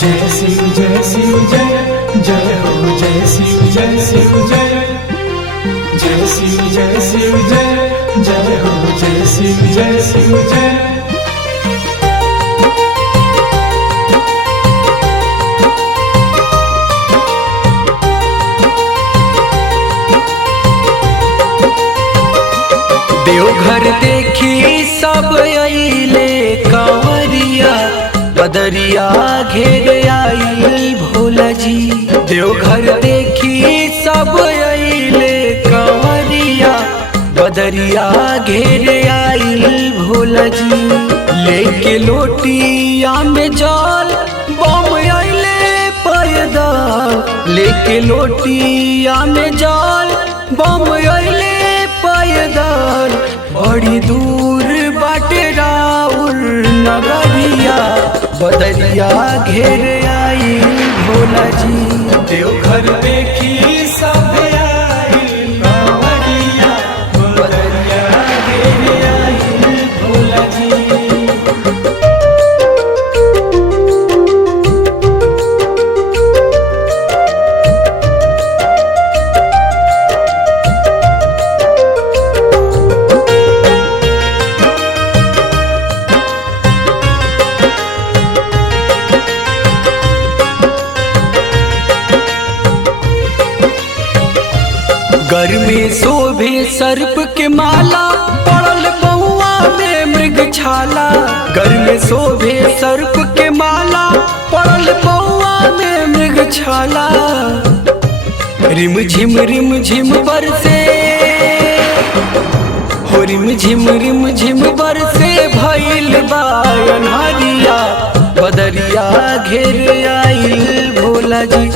जय शिव जय शिव जय जय हो जय शिव जय शिव जय जय शिव जय शिव जय जय हो जय शिव जय शिव जय। देवघर देखी सब अइले कांवरिया, बदरिया घेर आई भोला जी। देवघर देखी सब अइले कांवरिया, बदरिया घेर आई भोला जी। लेके लोटिया में जल बम अइले पैदल, लेके लोटिया में जल बम अइले पैदल। बड़ी दूर बाटे राउर नगरिया, बदरिया घेर आई भोला जी। देवघर देखी सब आई कांवरिया, बदरिया घेर आई भोला जी। घर में शोभे सर्प के माला, पड़ल बउआ में मृग छाला। घर में शोभे सर्प के माला, पड़ल बउआ में मृग छाला। रिम झिम बरसे हो, रिम झिम बरसे भइल बा अन्हरिया, बदरिया घेर आइल भोला जी।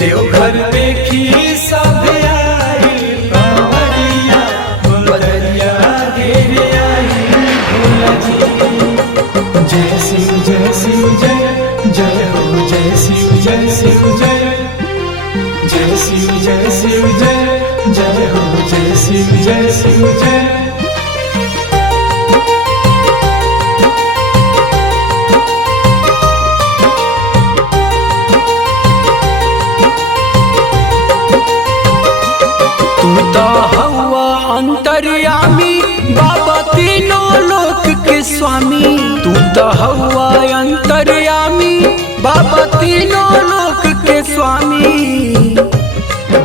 देवघर देखी सब आई कांवरिया, बदरिया घेर आई भोला जी। जय शिव जय शिव जय जय हो जय शिव जय शिव जय जय शिव जय शिव जय जय हो जय शिव जय शिव जय। तू तो हवा अंतर्यामी, बाबा तीनों लोक के स्वामी। तू तो हवा अंतर्यामी, बाबा तीनों लोक के स्वामी।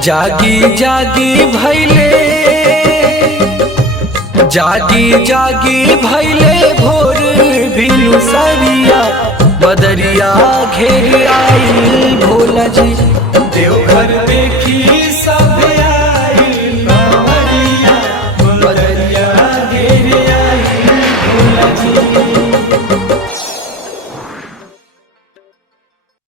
जागी जागी भैले, जागी जागी भैले भोर भिनु सरिया, बदरिया घेर आई